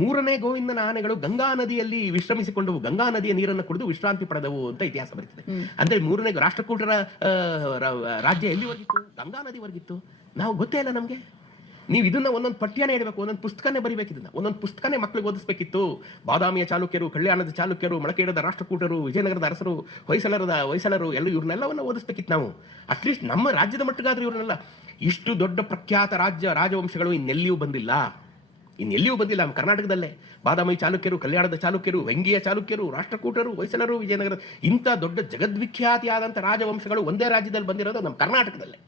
ಮೂರನೇ ಗೋವಿಂದನ ಆನೆಗಳು ಗಂಗಾ ನದಿಯಲ್ಲಿ ವಿಶ್ರಮಿಸಿಕೊಂಡು ಗಂಗಾ ನದಿಯ ನೀರನ್ನು ಕುಡಿದು ವಿಶ್ರಾಂತಿ ಪಡೆದವು ಅಂತ ಇತಿಹಾಸ ಬರೀತದೆ. ಅಂದ್ರೆ ಮೂರನೇ ರಾಷ್ಟ್ರಕೂಟರ ರಾಜ್ಯ ಎಲ್ಲಿವರೆಗಿತ್ತು? ಗಂಗಾ ನದಿವರೆಗಿತ್ತು. ನಾವು ಗೊತ್ತೇ ಇಲ್ಲ ನಮ್ಗೆ. ನೀವು ಇದನ್ನ ಒಂದೊಂದು ಪಠ್ಯನೇ ಇಡಬೇಕು, ಒಂದೊಂದು ಪುಸ್ತಕನೇ ಬರಿಬೇಕು, ಇದನ್ನ ಒಂದೊಂದು ಪುಸ್ತಕನೇ ಮಕ್ಕಳಿಗೆ ಓದಿಸ್ಬೇಕಿತ್ತು. ಬಾದಾಮಿಯ ಚಾಲುಕ್ಯರು, ಕಲ್ಯಾಣದ ಚಾಲುಕ್ಯರು, ಮಳಕೇಡದ ರಾಷ್ಟ್ರಕೂಟರು, ವಿಜಯನಗರದ ಅರಸರು, ಹೊಯ್ಸಳರು ಇವ್ರನ್ನೆಲ್ಲವನ್ನ ಓದಿಸ್ಬೇಕಿತ್ತು ನಾವು. ಅಟ್ಲೀಸ್ಟ್ ನಮ್ಮ ರಾಜ್ಯದ ಮಟ್ಟಿಗಾದ್ರೂ ಇವ್ರನ್ನೆಲ್ಲ. ಇಷ್ಟು ದೊಡ್ಡ ಪ್ರಖ್ಯಾತ ರಾಜವಂಶಗಳು ಇನ್ನೆಲ್ಲಿಯೂ ಬಂದಿಲ್ಲ. ನಮ್ಮ ಕರ್ನಾಟಕದಲ್ಲೇ ಬಾದಾಮಿ ಚಾಲುಕ್ಯರು, ಕಲ್ಯಾಣದ ಚಾಲುಕ್ಯರು, ವೆಂಗಿಯ ಚಾಲುಕ್ಯರು, ರಾಷ್ಟ್ರಕೂಟರು, ಹೊಯ್ಸಳರು, ವಿಜಯನಗರ, ಇಂಥ ದೊಡ್ಡ ಜಗದ್ವಿಖ್ಯಾತಿಯಾದಂಥ ರಾಜವಂಶಗಳು ಒಂದೇ ರಾಜ್ಯದಲ್ಲಿ ಬಂದಿರೋದು ನಮ್ಮ ಕರ್ನಾಟಕದಲ್ಲೇ.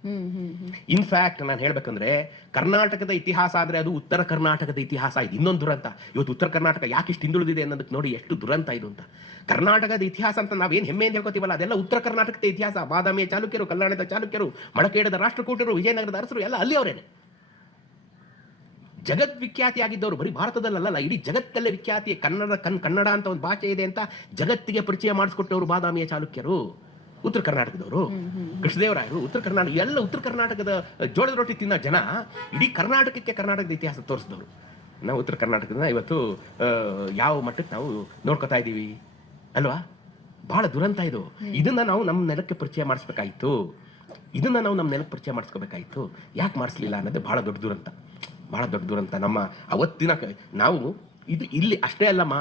ಇನ್ಫ್ಯಾಕ್ಟ್ ನಾನು ಹೇಳ್ಬೇಕಂದ್ರೆ ಕರ್ನಾಟಕದ ಇತಿಹಾಸ ಅಂದ್ರೆ ಅದು ಉತ್ತರ ಕರ್ನಾಟಕದ ಇತಿಹಾಸ. ಇದು ಇನ್ನೊಂದು ದುರಂತ. ಇವತ್ತು ಉತ್ತರ ಕರ್ನಾಟಕ ಯಾಕೆ ಇಷ್ಟು ಹಿಂದುಳಿದಿದೆ ಅನ್ನೋದಕ್ಕೆ ನೋಡಿ ಎಷ್ಟು ದುರಂತ ಇದು ಅಂತ. ಕರ್ನಾಟಕದ ಇತಿಹಾಸ ಅಂತ ನಾವೇನು ಹೆಮ್ಮೆಯಿಂದ ಹೇಳ್ಕೊತೀವಲ್ಲ, ಅದೆಲ್ಲ ಉತ್ತರ ಕರ್ನಾಟಕದ ಇತಿಹಾಸ. ಬಾದಾಮಿಯ ಚಾಲುಕ್ಯರು, ಕಲ್ಯಾಣದ ಚಾಲುಕ್ಯರು, ಮಳಕೇಡದ ರಾಷ್ಟ್ರಕೂಟರು, ವಿಜಯನಗರದ ಅರಸರು ಎಲ್ಲ ಅಲ್ಲಿ ಅವರೇನೆ ಜಗದ್ವಿಖ್ಯಾತಿಯಾಗಿದ್ದವರು. ಬರೀ ಭಾರತದಲ್ಲ, ಇಡೀ ಜಗತ್ತಲ್ಲೇ ವಿಖ್ಯಾತಿ. ಕನ್ನಡ ಅಂತ ಒಂದು ಭಾಷೆ ಇದೆ ಅಂತ ಜಗತ್ತಿಗೆ ಪರಿಚಯ ಮಾಡಿಸ್ಕೊಟ್ಟವರು ಬಾದಾಮಿಯ ಚಾಲುಕ್ಯರು. ಉತ್ತರ ಕರ್ನಾಟಕದವರು ಕೃಷ್ಣದೇವರಾಯರು, ಉತ್ತರ ಕರ್ನಾಟಕ, ಎಲ್ಲ ಉತ್ತರ ಕರ್ನಾಟಕದ ಜೋಳದ ರೊಟ್ಟಿ ತಿನ್ನೋ ಜನ ಇಡೀ ಕರ್ನಾಟಕದ ಇತಿಹಾಸ ತೋರಿಸಿದವರು. ನಾವು ಉತ್ತರ ಕರ್ನಾಟಕದ ಇವತ್ತು ಯಾವ ಮಟ್ಟಕ್ಕೆ ನಾವು ನೋಡ್ಕೊತಾ ಇದ್ದೀವಿ ಅಲ್ವಾ? ಬಹಳ ದುರಂತ ಇದು. ಇದನ್ನ ನಾವು ನಮ್ಮ ನೆಲಕ್ಕೆ ಪರಿಚಯ ಮಾಡಿಸ್ಬೇಕಾಯ್ತು. ಯಾಕೆ ಮಾಡಿಸ್ಲಿಲ್ಲ ಅನ್ನೋದು ಬಹಳ ದೊಡ್ಡ ದುರಂತ. ನಮ್ಮ ಅವತ್ತಿನ ನಾವು ಇದು ಇಲ್ಲಿ ಅಷ್ಟೇ ಅಲ್ಲಮ್ಮ.